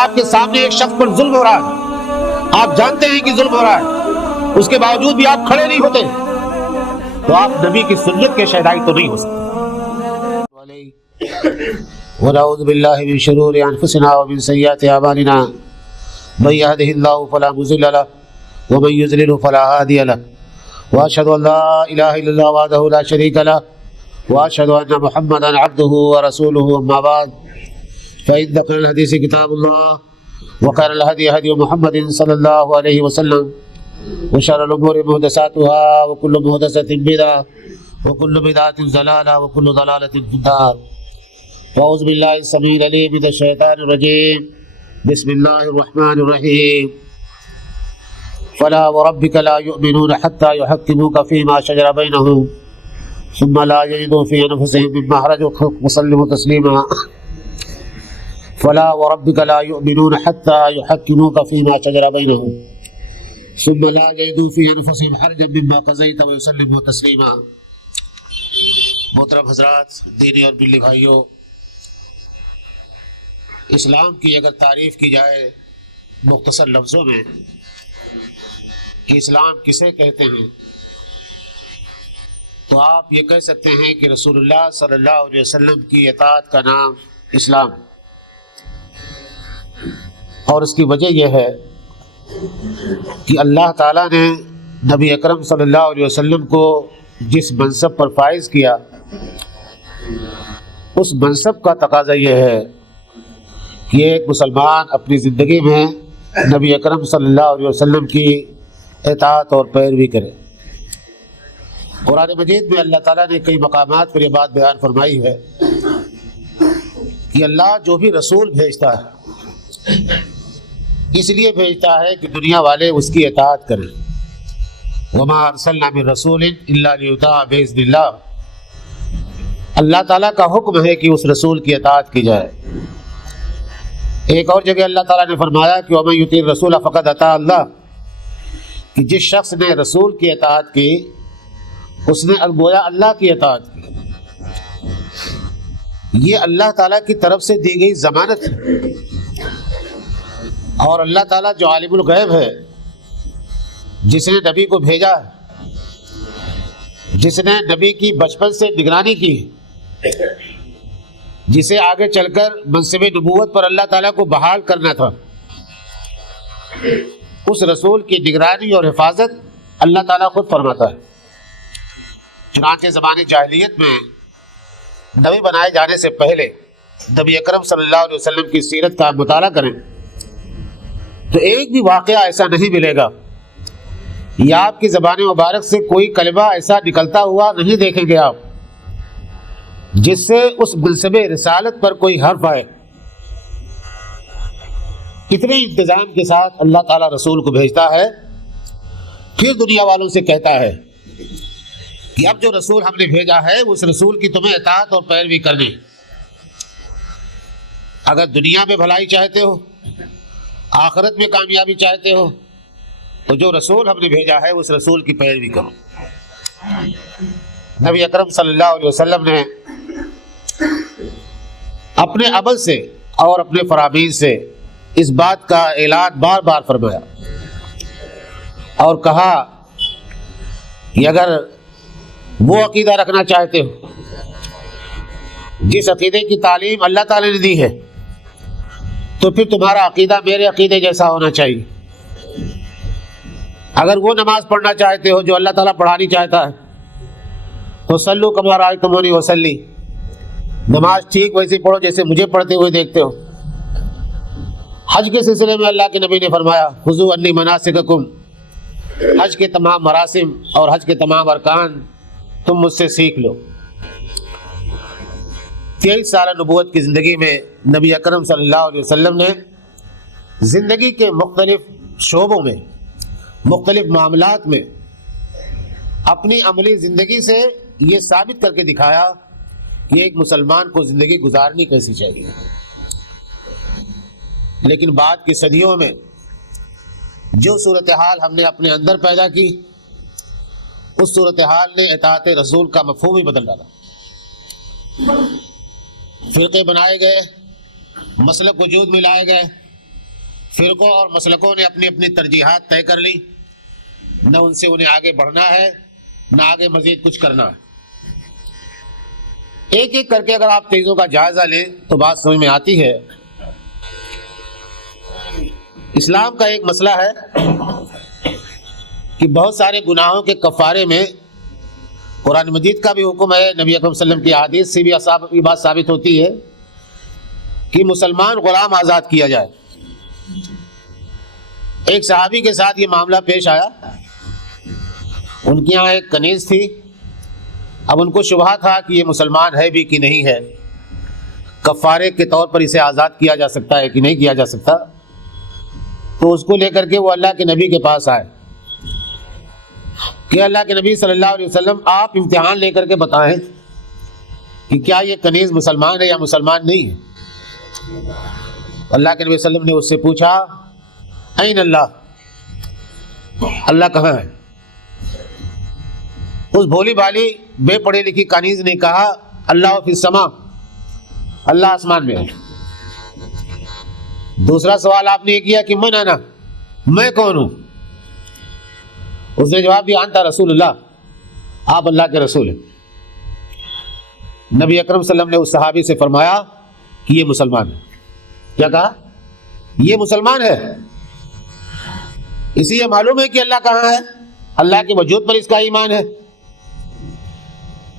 آپ کے سامنے ایک شخص پر ظلم ہو رہا ہے، آپ جانتے ہیں کہ ظلم ہو رہا ہے، اس کے باوجود بھی آپ کھڑے نہیں ہوتے، تو آپ نبی کی سنت کے شہدائی تو نہیں ہو سکتے۔ ونعوذ باللہ من شرور انفسنا ومن سیئات اعمالنا من يهده الله فلا مضل له ومن يضلل فلا هادي له واشهد ان لا اله الا الله وحده لا شريك له واشهد ان محمدا عبده ورسوله اما بعد فان خير الحديث كتاب الله وخير الهدي هدي محمد صلى الله عليه وسلم وشر الامور محدثاتها وكل محدثة بدعة وكل بدعة ضلالة وكل ضلالة في النار۔ اعوذ بالله السميع العليم من الشيطان الرجيم، بسم الله الرحمن الرحيم۔ فلا وربك لا يؤمنون حتى يحكموك فيما شجر بينهم ثم لا يجدوا في انفسهم مما حرجوا وسلموا تسليما۔ فلا وربك لا يؤمنون حتى يحكموك فيما شجر بينهم ثم لا يجدوا في انفسهم حرجا مما قضيت ويسلموا تسليما۔ محترم حضرات، دینی اور ملی بھائیوں، اسلام کی اگر تعریف کی جائے مختصر لفظوں میں کہ اسلام کسے کہتے ہیں، تو آپ یہ کہہ سکتے ہیں کہ رسول اللہ صلی اللہ علیہ وسلم کی اطاعت کا نام اسلام، اور اس کی وجہ یہ ہے کہ اللہ تعالیٰ نے نبی اکرم صلی اللہ علیہ وسلم کو جس منصب پر فائز کیا، اس منصب کا تقاضا یہ ہے کہ ایک مسلمان اپنی زندگی میں نبی اکرم صلی اللہ علیہ وسلم کی اطاعت اور پیروی کرے۔ قرآن مجید میں اللہ تعالیٰ نے کئی مقامات پر یہ بات بیان فرمائی ہے کہ اللہ جو بھی رسول بھیجتا ہے اس لیے بھیجتا ہے کہ دنیا والے اس کی اطاعت کریں۔ وما ارسلنا من رسول الا لیطاع باذن اللہ، اللہ تعالیٰ کا حکم ہے کہ اس رسول کی اطاعت کی جائے۔ ایک اور جگہ اللہ تعالیٰ نے فرمایا کہ ومن یطیع الرسول فقد اطاع اللہ، کہ جس شخص نے رسول کی اطاعت کی اس نے گویا اللہ کی اطاعت کی۔ یہ اللہ تعالیٰ کی طرف سے دی گئی ضمانت ہے، اور اللہ تعالیٰ جو عالم الغیب ہے، جس نے نبی کو بھیجا، جس نے نبی کی بچپن سے نگرانی کی، جسے آگے چل کر منصب نبوت پر اللہ تعالیٰ کو بحال کرنا تھا، اس رسول کی نگرانی اور حفاظت اللہ تعالیٰ خود فرماتا ہے۔ چنانچہ زمانے جاہلیت میں نبی بنائے جانے سے پہلے نبی اکرم صلی اللہ علیہ وسلم کی سیرت کا مطالعہ کریں تو ایک بھی واقعہ ایسا نہیں ملے گا یا آپ کی زبان مبارک سے کوئی کلمہ ایسا نکلتا ہوا نہیں دیکھیں گے آپ جس سے اس منصب رسالت پر کوئی حرف آئے۔ کتنے انتظام کے ساتھ اللہ تعالیٰ رسول کو بھیجتا ہے، پھر دنیا والوں سے کہتا ہے کہ اب جو رسول ہم نے بھیجا ہے اس رسول کی تمہیں اطاعت اور پیروی کرنی۔ اگر دنیا میں بھلائی چاہتے ہو، آخرت میں کامیابی چاہتے ہو، تو جو رسول ہم نے بھیجا ہے اس رسول کی پیروی کرو۔ نبی اکرم صلی اللہ علیہ وسلم نے اپنے عمل سے اور اپنے فرامین سے اس بات کا اعلان بار بار فرمایا اور کہا کہ اگر وہ عقیدہ رکھنا چاہتے ہو جس عقیدے کی تعلیم اللہ تعالی نے دی ہے، تو پھر تمہارا عقیدہ میرے عقیدے جیسا ہونا چاہیے۔ اگر وہ نماز پڑھنا چاہتے ہو جو اللہ تعالیٰ پڑھانی چاہتا ہے، تو صلو کما رأیتمونی وصلی، نماز ٹھیک ویسے پڑھو جیسے مجھے پڑھتے ہوئے دیکھتے ہو۔ حج کے سلسلے میں اللہ کے نبی نے فرمایا خذوا عنی مناسککم، حج کے تمام مراسم اور حج کے تمام ارکان تم مجھ سے سیکھ لو۔ 23 سالہ نبوت کی زندگی میں نبی اکرم صلی اللہ علیہ وسلم نے زندگی کے مختلف شعبوں میں، مختلف معاملات میں اپنی عملی زندگی سے یہ ثابت کر کے دکھایا کہ ایک مسلمان کو زندگی گزارنی کیسی چاہیے۔ لیکن بعد کی صدیوں میں جو صورتحال ہم نے اپنے اندر پیدا کی، اس صورتحال نے اطاعت رسول کا مفہوم ہی بدل ڈالا۔ فرقے بنائے گئے، مسلک وجود میں لائے گئے، فرقوں اور مسلکوں نے اپنی اپنی ترجیحات طے کر لی، نہ ان سے انہیں آگے بڑھنا ہے نہ آگے مزید کچھ کرنا ہے۔ ایک ایک کر کے اگر آپ چیزوں کا جائزہ لیں تو بات سمجھ میں آتی ہے۔ اسلام کا ایک مسئلہ ہے کہ بہت سارے گناہوں کے کفارے میں قرآن مجید کا بھی حکم ہے، نبی اکرم صلی اللہ علیہ وسلم کی احادیث سے بھی یہ بات ثابت ہوتی ہے کہ مسلمان غلام آزاد کیا جائے۔ ایک صحابی کے ساتھ یہ معاملہ پیش آیا، ان کے یہاں ایک کنیز تھی، اب ان کو شبہ تھا کہ یہ مسلمان ہے بھی کہ نہیں ہے، کفارے کے طور پر اسے آزاد کیا جا سکتا ہے کہ نہیں کیا جا سکتا۔ تو اس کو لے کر کے وہ اللہ کے نبی کے پاس آئے کہ اللہ کے نبی صلی اللہ علیہ وسلم آپ امتحان لے کر کے بتائیں کہ کیا یہ کنیز مسلمان ہے یا مسلمان نہیں ہے۔ اللہ کے نبی صلی اللہ علیہ وسلم نے اس سے پوچھا این اللہ، اللہ کہاں ہے؟ اس بھولی بھالی بے پڑھی لکھی کنیز نے کہا اللہ فی السماء، اللہ آسمان میں ہے۔ دوسرا سوال آپ نے یہ کیا کہ من انا، میں کون ہوں؟ اس نے جواب دیا انت رسول اللہ، آپ اللہ کے رسول ہیں۔ نبی اکرم صلی اللہ علیہ وسلم نے اس صحابی سے فرمایا کہ یہ مسلمان ہے۔ کیا کہا؟ یہ مسلمان ہے۔ اسی یہ معلوم ہے کہ اللہ کہاں ہے، اللہ کے وجود پر اس کا ایمان ہے۔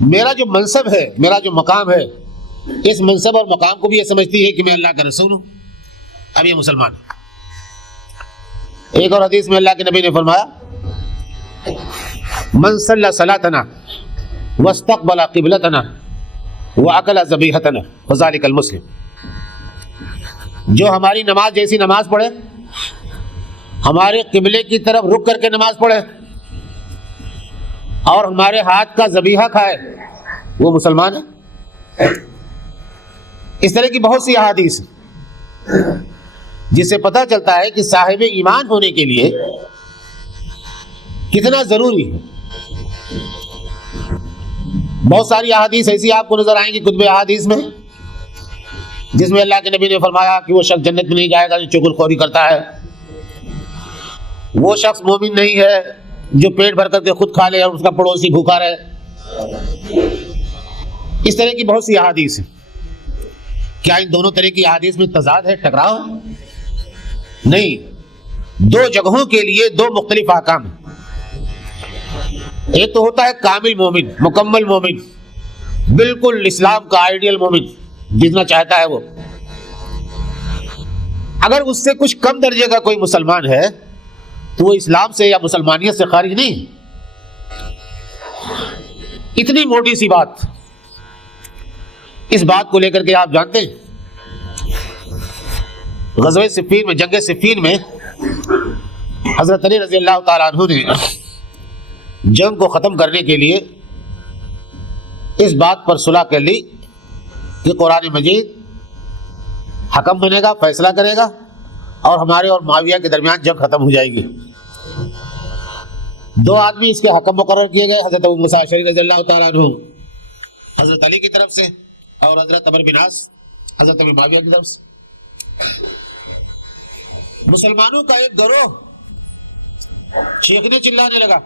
میرا جو منصب ہے، میرا جو مقام ہے، اس منصب اور مقام کو بھی یہ سمجھتی ہے کہ میں اللہ کا رسول ہوں، اب یہ مسلمان ہے۔ ایک اور حدیث میں اللہ کے نبی نے فرمایا من صلی صلاتنا واستقبل قبلتنا واکل ذبیحتنا فذلک المسلم، جو ہماری نماز جیسی نماز پڑھے، ہمارے قبلے کی طرف رک کر کے نماز پڑھے اور ہمارے ہاتھ کا ذبیحہ کھائے، وہ مسلمان ہے۔ اس طرح کی بہت سی احادیث جس سے پتہ چلتا ہے کہ صاحب ایمان ہونے کے لیے کتنا ضروری ہے۔ بہت ساری احادیث ایسی آپ کو نظر آئیں گی کتب احادیث میں، جس میں اللہ کے نبی نے فرمایا کہ وہ شخص جنت میں نہیں جائے گا جو چغل خوری کرتا ہے، وہ شخص مومن نہیں ہے جو پیٹ بھر کر کے خود کھا لے اور اس کا پڑوسی بھوکا رہے۔ اس طرح کی بہت سی احادیث ہیں۔ کیا ان دونوں طرح کی احادیث میں تضاد ہے، ٹکراؤ؟ نہیں، دو جگہوں کے لیے دو مختلف احکام ہیں۔ ایک تو ہوتا ہے کامل مومن، مکمل مومن، بالکل اسلام کا آئیڈیل مومن، جتنا چاہتا ہے وہ۔ اگر اس سے کچھ کم درجے کا کوئی مسلمان ہے تو وہ اسلام سے یا مسلمانیت سے خارج نہیں۔ اتنی موٹی سی بات، اس بات کو لے کر کے آپ جانتے ہیں غزوہ صفین میں، جنگ صفین میں حضرت علی رضی اللہ تعالیٰ عنہ نے جنگ کو ختم کرنے کے لیے اس بات پر صلح کر لی کہ قرآن مجید حکم بنے گا، فیصلہ کرے گا اور ہمارے اور معاویہ کے درمیان جنگ ختم ہو جائے گی۔ دو آدمی اس کے حکم مقرر کیے گئے، حضرت ابو موسیٰ اشعری رضی اللہ تعالیٰ عنہ حضرت علی کی طرف سے اور حضرت عمرو بن عاص حضرت ابو معاویہ کی طرف سے۔ مسلمانوں کا ایک گروہ چیخنے چلانے لگا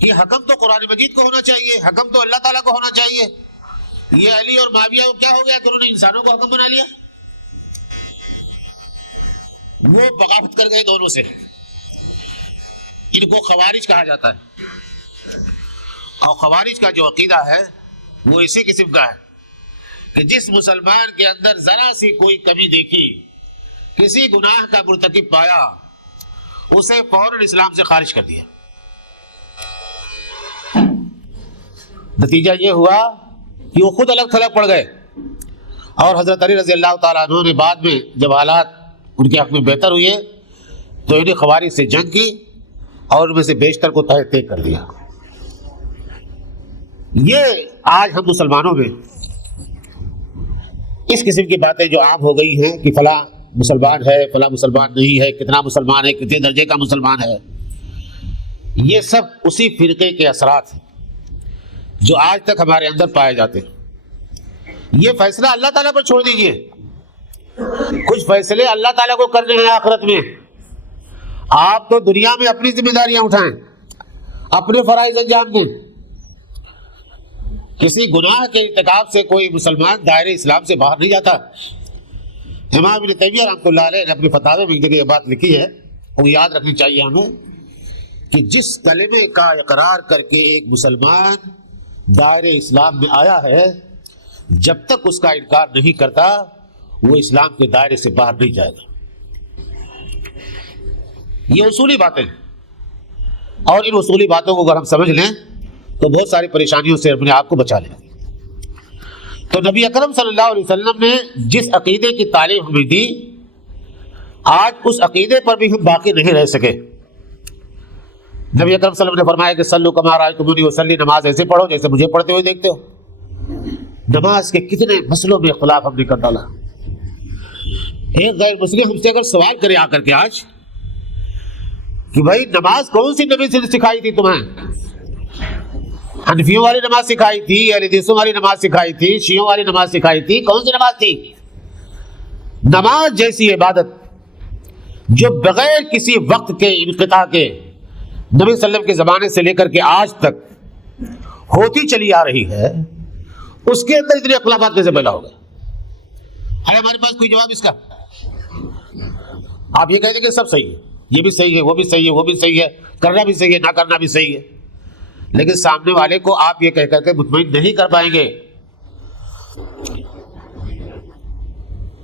کہ حکم تو قرآن مجید کو ہونا چاہیے، حکم تو اللہ تعالیٰ کو ہونا چاہیے، یہ علی اور معاویہ کو کیا ہو گیا کہ انہوں نے انسانوں کو حکم بنا لیا۔ وہ بغاوت کر گئے دونوں سے۔ ان کو خوارج کہا جاتا ہے، اور خوارج کا جو عقیدہ ہے وہ اسی قسم کا ہے کہ جس مسلمان کے اندر ذرا سی کوئی کمی دیکھی، کسی گناہ کا مرتکب پایا، اسے فوراً اسلام سے خارج کر دیا۔ نتیجہ یہ ہوا کہ وہ خود الگ تھلگ پڑ گئے، اور حضرت علی رضی اللہ تعالیٰ عنہ نے بعد میں جب حالات ان کے حق میں بہتر ہوئے تو انہیں خوارج سے جنگ کی اور ان میں سے بیشتر کو تہہ تیگ کر دیا۔ یہ آج ہم مسلمانوں میں اس قسم کی باتیں جو عام ہو گئی ہیں کہ فلاں مسلمان ہے، فلاں مسلمان نہیں ہے، کتنا مسلمان ہے، کتنے درجے کا مسلمان ہے، یہ سب اسی فرقے کے اثرات ہیں جو آج تک ہمارے اندر پائے جاتے ہیں۔ یہ فیصلہ اللہ تعالیٰ پر چھوڑ دیجئے کچھ فیصلے اللہ تعالیٰ کو کرنے ہیں آخرت میں. آپ تو دنیا میں اپنی ذمہ داریاں اٹھائیں، اپنے فرائض انجام دیں. کسی گناہ کے ارتکاب سے کوئی مسلمان دائرے اسلام سے باہر نہیں جاتا. امام ابن تیمیہ رحمۃ اللہ علیہ نے اپنے فتاوی میں ایک جگہ یہ بات لکھی ہے، وہ یاد رکھنی چاہیے ہمیں، کہ جس کلمے کا اقرار کر کے ایک مسلمان دائرے اسلام میں آیا ہے، جب تک اس کا انکار نہیں کرتا وہ اسلام کے دائرے سے باہر نہیں جائے گا. یہ اصولی باتیں ہیں، اور ان اصولی باتوں کو اگر ہم سمجھ لیں تو بہت ساری پریشانیوں سے اپنے آپ کو بچا لیں. تو نبی اکرم صلی اللہ علیہ وسلم نے جس عقیدے کی تعلیم ہمیں دی، آج اس عقیدے پر بھی ہم باقی نہیں رہ سکے. نبی اکرم صلی اللہ علیہ وسلم نے فرمایا کہ صلو کما رأیتمونی اصلی، نماز ایسے پڑھو جیسے مجھے پڑھتے ہوئے دیکھتے ہو. نماز کے کتنے مسئلوں میں اختلاف ہم نے کر ڈالا. ایک غیر مسلم ہم سے اگر سوال کرے آ کر کے آج کہ بھائی نماز کون سی نبی سے سکھائی تھی تمہیں؟ حنفیوں والی نماز سکھائی تھی، اہل حدیثوں والی نماز سکھائی تھی، شیعوں والی نماز سکھائی تھی، کون سی نماز تھی؟ نماز جیسی عبادت جو بغیر کسی وقت کے انقطاع کے نبی صلی اللہ علیہ وسلم کے زمانے سے لے کر کے آج تک ہوتی چلی آ رہی ہے، اس کے اندر اتنے اختلافات کیسے پیدا ہو گئے؟ ہے ہمارے پاس کوئی جواب اس کا؟ آپ یہ کہتے ہیں کہ سب صحیح ہے، یہ بھی صحیح ہے، وہ بھی صحیح ہے، وہ بھی صحیح ہے، کرنا بھی صحیح ہے، نہ کرنا بھی صحیح ہے، لیکن سامنے والے کو آپ یہ کہہ کر کے مطمئن نہیں کر پائیں گے.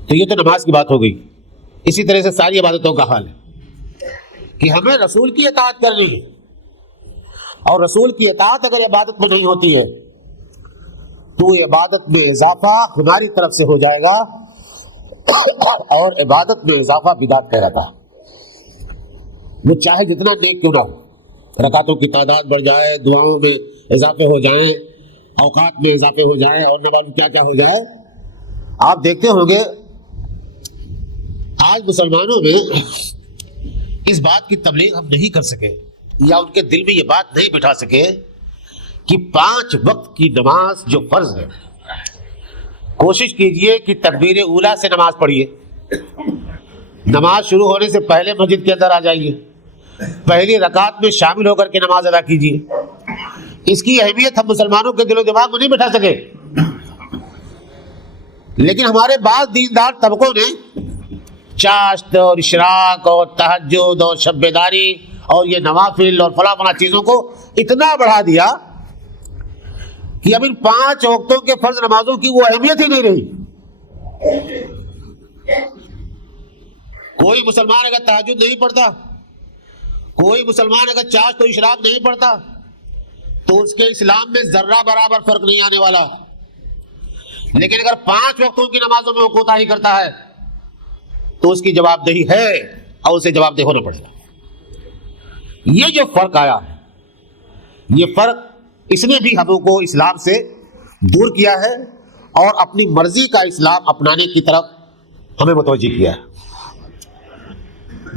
تو یہ تو نماز کی بات ہو گئی. اسی طرح سے ساری عبادتوں کا حال ہے کہ ہمیں رسول کی اطاعت کرنی ہے، اور رسول کی اطاعت اگر عبادت میں نہیں ہوتی ہے تو عبادت میں اضافہ ہماری طرف سے ہو جائے گا، اور عبادت میں اضافہ بدعت کہلاتا ہے. وہ چاہے جتنا نیک کیوں نہ ہو، رکعتوں کی تعداد بڑھ جائے، دعاؤں میں اضافے ہو جائیں، اوقات میں اضافے ہو جائیں، اور نہ معلوم کیا کیا ہو جائے. آپ دیکھتے ہوں گے آج مسلمانوں میں اس بات کی تبلیغ ہم نہیں کر سکے، یا ان کے دل میں یہ بات نہیں بٹھا سکے کہ 5 وقت کی نماز جو فرض ہے، کوشش کیجئے کہ تکبیر اولیٰ سے نماز پڑھیے. نماز شروع ہونے سے پہلے مسجد کے اندر آ جائیے، پہلی رکعت میں شامل ہو کر کے نماز ادا کیجیے. اس کی اہمیت ہم مسلمانوں کے دل و دماغ میں نہیں بٹھا سکے، لیکن ہمارے بعض دیندار طبقوں نے چاشت اور اشراق اور تہجد اور شب بیداری اور یہ نوافل اور فلاں فلاں چیزوں کو اتنا بڑھا دیا کہ اب ان 5 وقتوں کے فرض نمازوں کی وہ اہمیت ہی نہیں رہی. کوئی مسلمان اگر تہجد نہیں پڑھتا، کوئی مسلمان اگر چاشت و اشراق نہیں پڑھتا تو اس کے اسلام میں ذرہ برابر فرق نہیں آنے والا. لیکن اگر 5 وقتوں کی نمازوں میں وہ کوتاہی کرتا ہے تو اس کی جواب دہی ہے، اور اسے جواب دہ ہونا پڑے گا. یہ جو فرق آیا ہے، یہ فرق اس نے بھی ہموں کو اسلام سے دور کیا ہے، اور اپنی مرضی کا اسلام اپنانے کی طرف ہمیں متوجہ کیا ہے.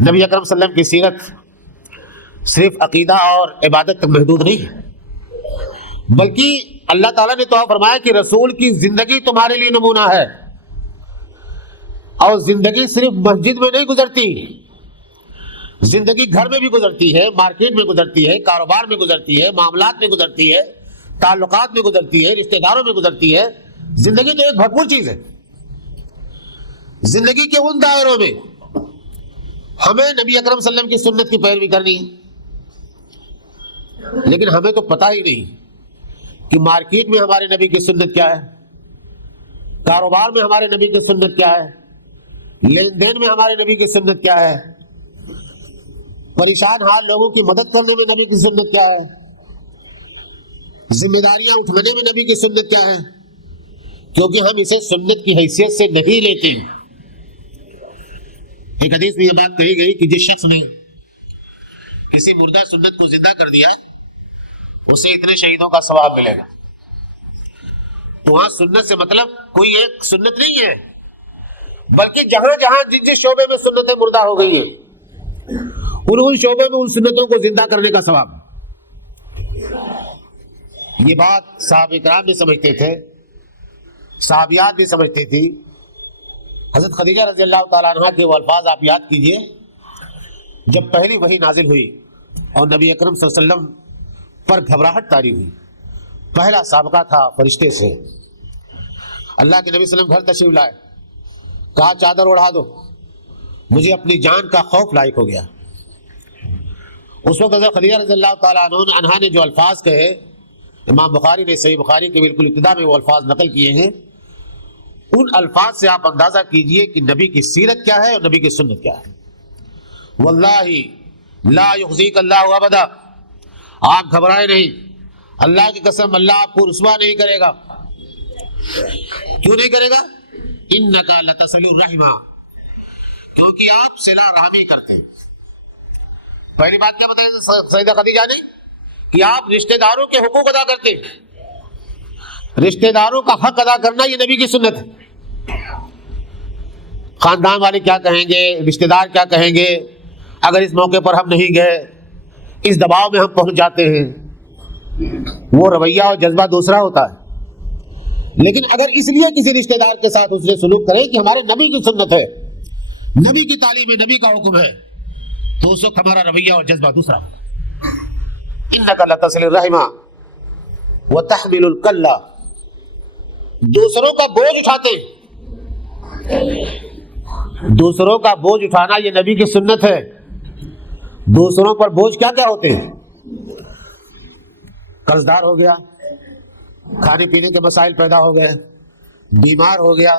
نبی اکرم صلی اللہ علیہ وسلم کی سیرت صرف عقیدہ اور عبادت تک محدود نہیں ہے، بلکہ اللہ تعالیٰ نے تو فرمایا کہ رسول کی زندگی تمہارے لیے نمونہ ہے. اور زندگی صرف مسجد میں نہیں گزرتی، زندگی گھر میں بھی گزرتی ہے، مارکیٹ میں گزرتی ہے، کاروبار میں گزرتی ہے، معاملات میں گزرتی ہے، تعلقات میں گزرتی ہے، رشتہ داروں میں گزرتی ہے. زندگی تو ایک بھرپور چیز ہے. زندگی کے ان دائروں میں ہمیں نبی اکرم صلی اللہ علیہ وسلم کی سنت کی پیروی کرنی ہے، لیکن ہمیں تو پتہ ہی نہیں کہ مارکیٹ میں ہمارے نبی کی سنت کیا ہے، کاروبار میں ہمارے نبی کی سنت کیا ہے، لین دین میں ہمارے نبی کی سنت کیا ہے، پریشان حال لوگوں کی مدد کرنے میں نبی کی سنت کیا ہے، ذمہ داریاں اٹھانے میں نبی کی سنت کیا ہے. کیونکہ ہم اسے سنت کی حیثیت سے نہیں لیتے. ایک حدیث میں یہ بات کہی گئی کہ جس شخص نے کسی مردہ سنت کو زندہ کر دیا اسے اتنے شہیدوں کا ثواب ملے گا. تو وہاں سنت سے مطلب کوئی ایک سنت نہیں ہے، بلکہ جہاں جہاں جس جس شعبے میں سنتیں مردہ ہو گئی ہیں ان شعبے میں ان سنتوں کو زندہ کرنے کا ثواب. یہ بات صحابہ کرام بھی سمجھتے تھے، صحابیات بھی سمجھتے تھی، حضرت خدیجہ رضی اللہ تعالیٰ عنہ کے وہ الفاظ آپ یاد کیجئے جب پہلی وحی نازل ہوئی اور نبی اکرم صلی اللہ علیہ وسلم پر گھبراہٹ طاری ہوئی. پہلا سابقہ تھا فرشتے سے. اللہ کے نبی صلی اللہ علیہ وسلم گھر تشریف لائے, کہا چادر اڑا دو, مجھے اپنی جان کا خوف لاحق ہو گیا. اس وقت حضرت خدیجہ رضی اللہ تعالیٰ عنہ نے جو الفاظ کہے, امام بخاری نے صحیح بخاری کے بالکل ابتدا میں وہ الفاظ نقل کیے ہیں. ان الفاظ سے آپ اندازہ کیجئے کہ نبی کی سیرت کیا ہے اور نبی کی سنت کیا ہے. واللہ لا یخزیک اللہ ابدا, آپ گھبرائے نہیں, اللہ کی قسم اللہ آپ کو رسوا نہیں کرے گا. کیوں نہیں کرے گا؟ انک لتصل الرحم, کیونکہ آپ صلہ رحمی کرتے ہیں. پہلی بات کیا بتائیں سیدہ خدیجہ نے کہ آپ رشتہ داروں کے حقوق ادا کرتے ہیں. رشتہ داروں کا حق ادا کرنا یہ نبی کی سنت ہے. خاندان والے کیا کہیں گے, رشتہ دار کیا کہیں گے, اگر اس موقع پر ہم نہیں گئے, اس دباؤ میں ہم پہنچ جاتے ہیں. وہ رویہ اور جذبہ دوسرا ہوتا ہے. لیکن اگر اس لیے کسی رشتہ دار کے ساتھ اس نے سلوک کرے کہ ہمارے نبی کی سنت ہے, نبی کی تعلیم ہے, نبی کا حکم ہے, تو اس وقت ہمارا رویہ اور جذبہ دوسرا. انک لتصل الرحم وتحمل الکل, دوسروں کا بوجھ اٹھاتے, دوسروں کا بوجھ اٹھانا یہ نبی کی سنت ہے. دوسروں پر بوجھ کیا کیا ہوتے ہیں, قرض دار ہو گیا, کھانے پینے کے مسائل پیدا ہو گئے, بیمار ہو گیا,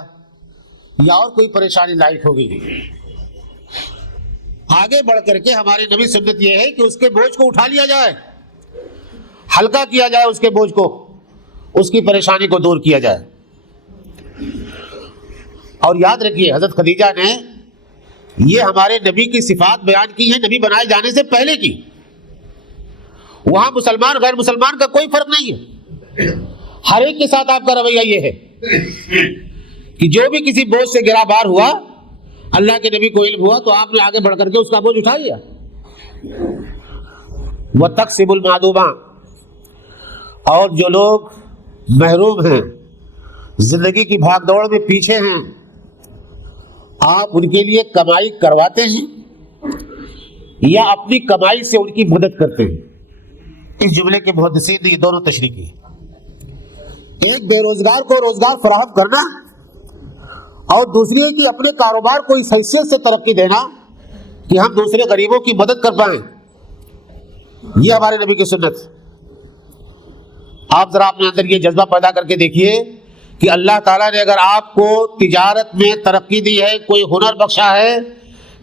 یا اور کوئی پریشانی لاحق ہو گئی. آگے بڑھ کر کے ہمارے نبی سنت یہ ہے کہ اس کے بوجھ کو اٹھا لیا جائے, ہلکا کیا جائے اس کے بوجھ کو, اس کی پریشانی کو دور کیا جائے. اور یاد رکھیے حضرت خدیجہ نے یہ ہمارے نبی کی صفات بیان کی ہیں نبی بنائے جانے سے پہلے کی. وہاں مسلمان غیر مسلمان کا کوئی فرق نہیں ہے. ہر ایک کے ساتھ آپ کا رویہ یہ ہے کہ جو بھی کسی بوجھ سے گرا بار ہوا, اللہ کے نبی کو علم ہوا تو آپ نے آگے بڑھ کر کے اس کا بوجھ اٹھا لیا. وَتَقْسِبُ الْمَعْدُومَ, اور جو لوگ محروم ہیں, زندگی کی بھاگ دوڑ میں پیچھے ہیں, آپ ان کے لیے کمائی کرواتے ہیں یا اپنی کمائی سے ان کی مدد کرتے ہیں. اس جملے کے محدثین نے یہ دونوں تشریح کی. ایک بے روزگار کو روزگار فراہم کرنا, اور دوسری ہے کہ اپنے کاروبار کو اس حیثیت سے ترقی دینا کہ ہم دوسرے غریبوں کی مدد کر پائیں. یہ ہمارے نبی کی سنت. آپ ذرا اپنے اندر یہ جذبہ پیدا کر کے دیکھیے کہ اللہ تعالیٰ نے اگر آپ کو تجارت میں ترقی دی ہے, کوئی ہنر بخشا ہے,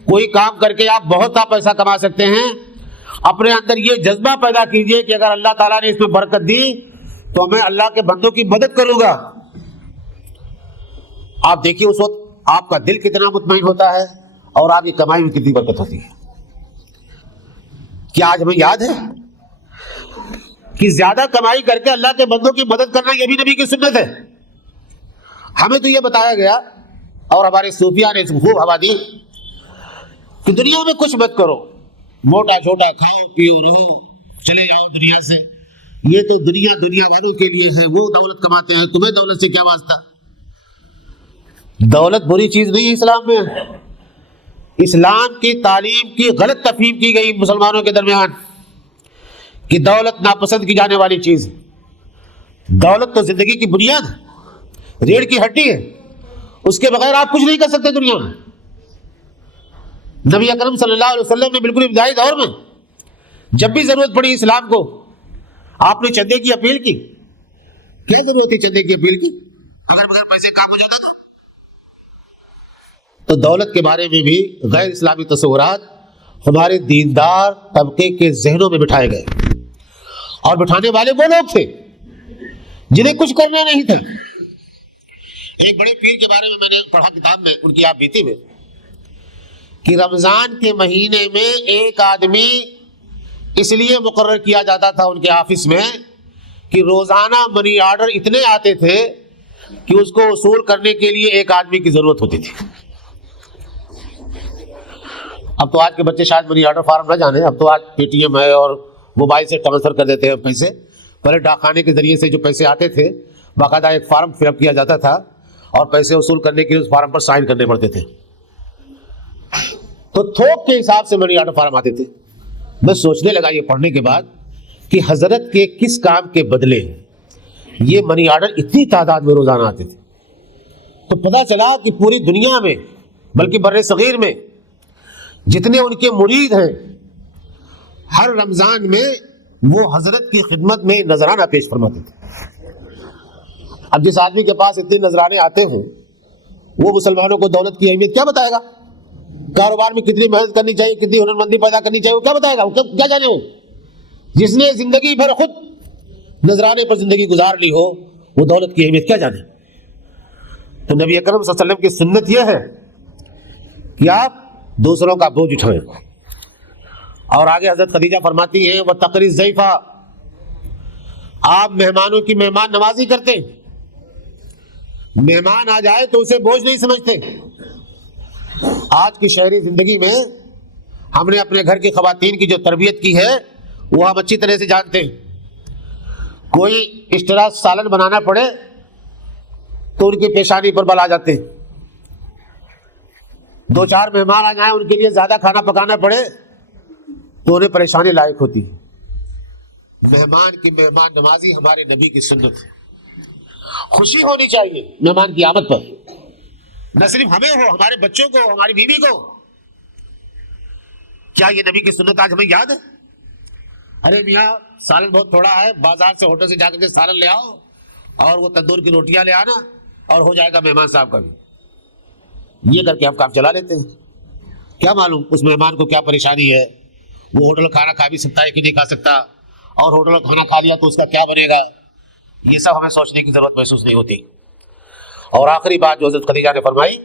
کوئی کام کر کے آپ بہت سا پیسہ کما سکتے ہیں, اپنے اندر یہ جذبہ پیدا کیجئے کہ اگر اللہ تعالیٰ نے اس میں برکت دی تو میں اللہ کے بندوں کی مدد کروں گا. آپ دیکھیے اس وقت آپ کا دل کتنا مطمئن ہوتا ہے اور آپ کی کمائی میں کتنی برکت ہوتی ہے. کیا آج ہمیں یاد ہے کہ زیادہ کمائی کر کے اللہ کے بندوں کی مدد کرنا یہ بھی نبی کی سنت ہے؟ ہمیں تو یہ بتایا گیا اور ہمارے صوفیاء نے اس کو خوب ہوا دی کہ دنیا میں کچھ مت کرو, موٹا چھوٹا کھاؤ پیو رہو چلے جاؤ دنیا سے. یہ تو دنیا والوں کے لیے ہے, وہ دولت کماتے ہیں, تمہیں دولت سے کیا واسطہ. دولت بری چیز نہیں ہے اسلام میں. اسلام کی تعلیم کی غلط تفہیم کی گئی مسلمانوں کے درمیان کہ دولت ناپسند کی جانے والی چیز ہے. دولت تو زندگی کی بنیاد ہے, ریڑھ کی ہڈی ہے, اس کے بغیر آپ کچھ نہیں کر سکتے دنیا میں. نبی اکرم صلی اللہ علیہ وسلم نے بالکل ابتدائی دور میں جب بھی ضرورت پڑی اسلام کو, آپ نے چندے کی اپیل کی. کیا ضرورت تھی چندے کی اپیل کی اگر بغیر پیسے کام ہو جاتا تھا؟ تو دولت کے بارے میں بھی غیر اسلامی تصورات ہمارے دیندار طبقے کے ذہنوں میں بٹھائے گئے, اور بٹھانے والے وہ لوگ تھے جنہیں کچھ کرنا نہیں تھا. ایک بڑے پیر کے بارے میں نے پڑھا کتاب میں, ان کی آپ بیتی میں, کہ رمضان کے مہینے میں ایک آدمی اس لیے مقرر کیا جاتا تھا ان کے آفس میں کہ روزانہ منی آرڈر اتنے آتے تھے کہ اس کو وصول کرنے کے لیے ایک آدمی کی ضرورت ہوتی تھی. اب تو آج کے بچے شاید منی آرڈر فارم نہ جانے, اب تو آج پے ٹی ایم ہے اور موبائل سے ٹرانسفر کر دیتے ہیں پیسے. پہلے ڈاک خانے کے ذریعے سے جو پیسے آتے تھے باقاعدہ ایک فارم فل اپ کیا جاتا تھا اور پیسے وصول کرنے کے لیے اس فارم پر سائن کرنے پڑتے تھے. تو تھوک کے حساب سے منی آرڈر فارم آتے تھے. میں سوچنے لگا یہ پڑھنے کے بعد کہ حضرت کے کس کام کے بدلے یہ منی آرڈر اتنی تعداد میں روزانہ آتے تھے. تو پتہ چلا کہ پوری دنیا میں بلکہ بر صغیر میں جتنے ان کے مرید ہیں ہر رمضان میں وہ حضرت کی خدمت میں نذرانہ پیش فرماتے تھے. اب جس آدمی کے پاس اتنے نذرانے آتے ہوں وہ مسلمانوں کو دولت کی اہمیت کیا بتائے گا؟ کاروبار میں کتنی محنت کرنی چاہیے, کتنی ہنرمندی پیدا کرنی چاہیے, وہ کیا بتائے گا؟ وہ کیا جانے ہو؟ جس نے زندگی بھر خود نذرانے پر زندگی گزار لی ہو وہ دولت کی اہمیت کیا جانے. تو نبی اکرم صلی اللہ علیہ وسلم کی سنت یہ ہے کہ آپ دوسروں کا بوجھ اٹھائیں. اور آگے حضرت خدیجہ فرماتی ہیں وَتَقْرِي الضَّيْفَ, آپ مہمانوں کی مہمان نوازی کرتے ہیں. مہمان آ جائے تو اسے بوجھ نہیں سمجھتے. آج کی شہری زندگی میں ہم نے اپنے گھر کی خواتین کی جو تربیت کی ہے وہ ہم اچھی طرح سے جانتے ہیں. کوئی ایکسٹرا سالن بنانا پڑے تو ان کی پیشانی پر بل آ جاتے ہیں. 2-4 مہمان آ جائیں ان کے لیے زیادہ کھانا پکانا پڑے تو انہیں پریشانی لاحق ہوتی ہے. مہمان کی مہمان نوازی ہمارے نبی کی سنت ہے. خوشی ہونی چاہیے مہمان کی آمد پر, نہ صرف ہمیں ہو, ہمارے بچوں کو, ہماری بیوی کو. کیا یہ نبی کی سنت آج ہمیں یاد ہے؟ ارے میاں سالن بہت تھوڑا ہے, بازار سے ہوٹل سے جا کر کے سالن لے آؤ اور وہ تندور کی روٹیاں لے آنا اور ہو جائے گا مہمان صاحب کا بھی. یہ کر کے ہم کام چلا لیتے ہیں. کیا معلوم اس مہمان کو کیا پریشانی ہے, وہ ہوٹل کھانا کھا بھی سکتا ہے کہ نہیں کھا سکتا, اور ہوٹل کھانا کھا لیا تو اس کا کیا بنے گا. یہ سب ہمیں سوچنے کی ضرورت محسوس نہیں ہوتی. اور آخری بات جو حضرت خدیجہ نے فرمائی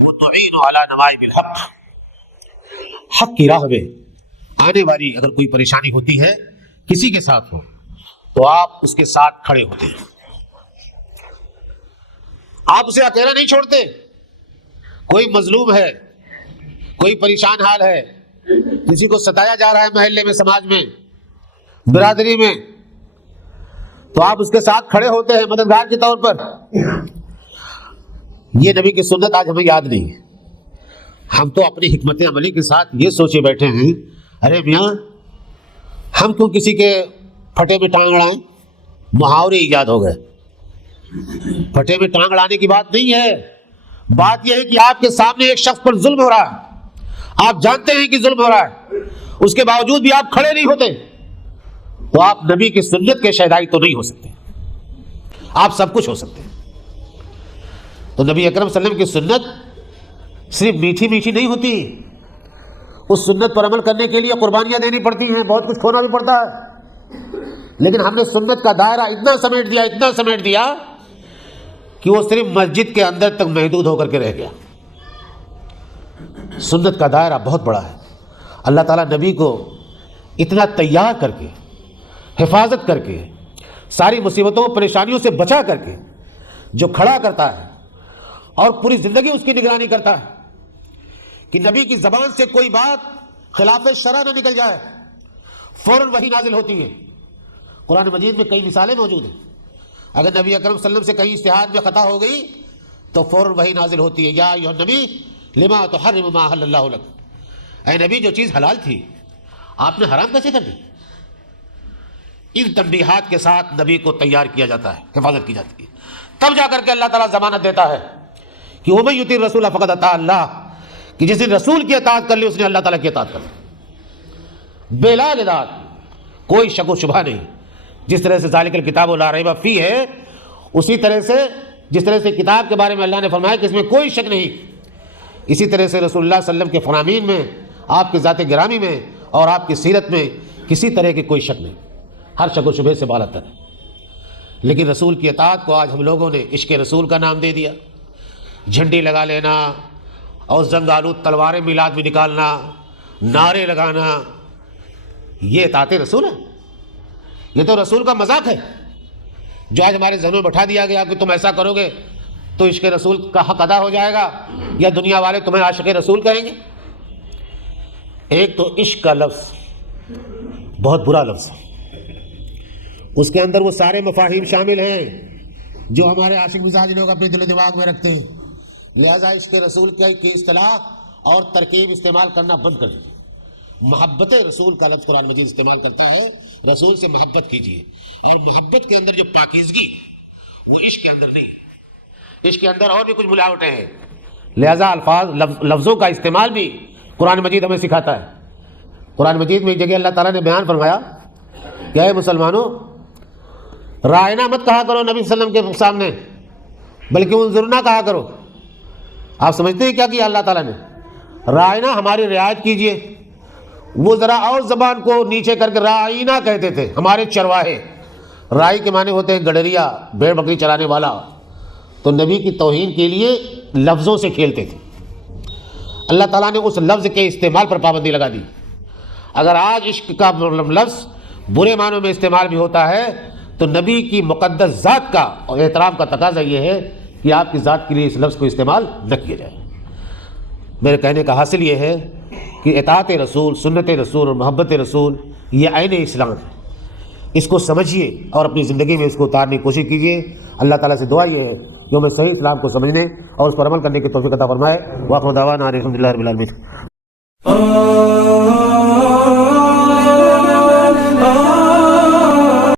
وہ تعین علی نوائب الحق, حق کی راہ میں آنے والی اگر کوئی پریشانی ہوتی ہے کسی کے ساتھ ہو تو آپ اس کے ساتھ کھڑے ہوتے ہیں. آپ اسے اکیلا نہیں چھوڑتے. کوئی مظلوم ہے, کوئی پریشان حال ہے, کسی کو ستایا جا رہا ہے محلے میں, سماج میں, برادری میں, تو آپ اس کے ساتھ کھڑے ہوتے ہیں مددگار کے طور پر. یہ نبی کی سنت آج ہمیں یاد نہیں ہے. ہم تو اپنی حکمت عملی کے ساتھ یہ سوچے بیٹھے ہیں ارے میاں ہم کیوں کسی کے پھٹے میں ٹانگ اڑائیں. محاورے ایجاد ہو گئے. پھٹے میں ٹانگ اڑانے کی بات نہیں ہے. بات یہ ہے کہ آپ کے سامنے ایک شخص پر ظلم ہو رہا ہے, آپ جانتے ہیں کہ ظلم ہو رہا ہے, اس کے باوجود بھی آپ کھڑے نہیں ہوتے, تو آپ نبی کی سنت کے شہدائی تو نہیں ہو سکتے. آپ سب کچھ ہو سکتے ہیں. تو نبی اکرم صلی اللہ علیہ وسلم کی سنت صرف میٹھی میٹھی نہیں ہوتی. اس سنت پر عمل کرنے کے لیے قربانیاں دینی پڑتی ہیں, بہت کچھ کھونا بھی پڑتا ہے. لیکن ہم نے سنت کا دائرہ اتنا سمیٹ دیا کہ وہ صرف مسجد کے اندر تک محدود ہو کر کے رہ گیا. سنت کا دائرہ بہت بڑا ہے. اللہ تعالیٰ نبی کو اتنا تیار کر کے, حفاظت کر کے, ساری مصیبتوں پریشانیوں سے بچا کر کے جو کھڑا کرتا ہے اور پوری زندگی اس کی نگرانی کرتا ہے کہ نبی کی زبان سے کوئی بات خلاف شرع نہ نکل جائے, فوراً وحی نازل ہوتی ہے. قرآن مجید میں کئی مثالیں موجود ہیں. اگر نبی اکرم صلی اللہ علیہ وسلم سے کہیں اجتہاد میں خطا ہو گئی تو فوراً وحی نازل ہوتی ہے. یا ایھا النبی لما تحرم ما احل اللہ لک, اے نبی جو چیز حلال تھی آپ نے حرام کیسے کر دی. ان تنبیہات کے ساتھ نبی کو تیار کیا جاتا ہے, حفاظت کی جاتی ہے. تب جا کر کے اللہ تعالیٰ ضمانت دیتا ہے کہ وَمَن یُطِعِ الرَّسُولَ فَقَدْ اطاع اللہ, کہ جس نے رسول کی اطاعت کر لی اس نے اللہ تعالیٰ کی اطاعت کر لی بلا لداد, کوئی شک و شبہ نہیں. جس طرح سے ذالک الکتاب لا ریب فیہ ہے, اسی طرح سے جس طرح سے کتاب کے بارے میں اللہ نے فرمایا کہ اس میں کوئی شک نہیں, اسی طرح سے رسول اللہ صلی اللہ علیہ وسلم کے فرامین میں, آپ کے ذات گرامی میں اور آپ کی سیرت میں کسی طرح کی کوئی شک نہیں, ہر شک و شبہ سے بالاتر ہے. لیکن رسول کی اطاعت کو آج ہم لوگوں نے عشق رسول کا نام دے دیا. جھنڈی لگا لینا اور زنگ آلود تلواریں میلاد میں نکالنا, نعرے لگانا, یہ اطاعت رسول ہے. یہ تو رسول کا مذاق ہے جو آج ہمارے ذہنوں میں بٹھا دیا گیا کہ تم ایسا کرو گے تو عشق رسول کا حق ادا ہو جائے گا یا دنیا والے تمہیں عاشق رسول کہیں گے. ایک تو عشق کا لفظ بہت برا لفظ ہے, اس کے اندر وہ سارے مفاہیم شامل ہیں جو ہمارے عاشق مزاج لوگ اپنے دل و دماغ میں رکھتے ہیں. لہٰذا عشق رسول کی اصطلاح اور ترکیب استعمال کرنا بند کر دیجیے. محبت رسول کا لفظ قرآن مجید استعمال کرتا ہے. رسول سے محبت کیجیے، اور محبت کے اندر جو پاکیزگی وہ عشق کے اندر نہیں ہے. عشق کے اندر اور بھی کچھ ملاوٹیں ہیں. لہذا الفاظ لفظوں کا استعمال بھی قرآن مجید ہمیں سکھاتا ہے. قرآن مجید میں ایک جگہ اللہ تعالیٰ نے بیان فرمایا کہ اے مسلمانوں، رائنا مت کہا کرو نبی صلی اللہ علیہ وسلم کے سامنے، بلکہ انظرنا کہا کرو. آپ سمجھتے ہیں کیا کیا اللہ تعالیٰ نے؟ رائنا ہماری رعایت کیجئے. وہ ذرا اور زبان کو نیچے کر کے رائنا کہتے تھے، ہمارے چرواہے. رائی کے معنی ہوتے ہیں گڈریا، بھیڑ بکری چرانے والا. تو نبی کی توہین کے لیے لفظوں سے کھیلتے تھے. اللہ تعالیٰ نے اس لفظ کے استعمال پر پابندی لگا دی. اگر آج عشق کا لفظ برے معنوں میں استعمال بھی ہوتا ہے تو نبی کی مقدس ذات کا اور احترام کا تقاضا یہ ہے کہ آپ کی ذات کے لیے اس لفظ کو استعمال نہ کیا جائے. میرے کہنے کا حاصل یہ ہے کہ اطاعت رسول، سنت رسول اور محبت رسول یہ عین اسلام ہے. اس کو سمجھیے اور اپنی زندگی میں اس کو اتارنے کی کوشش کیجیے. اللہ تعالیٰ سے دعا یہ ہے کہ ہمیں صحیح اسلام کو سمجھنے اور اس پر عمل کرنے کی توفیق عطا فرمائے. وآخر دعوانا الحمدللہ رب العالمین.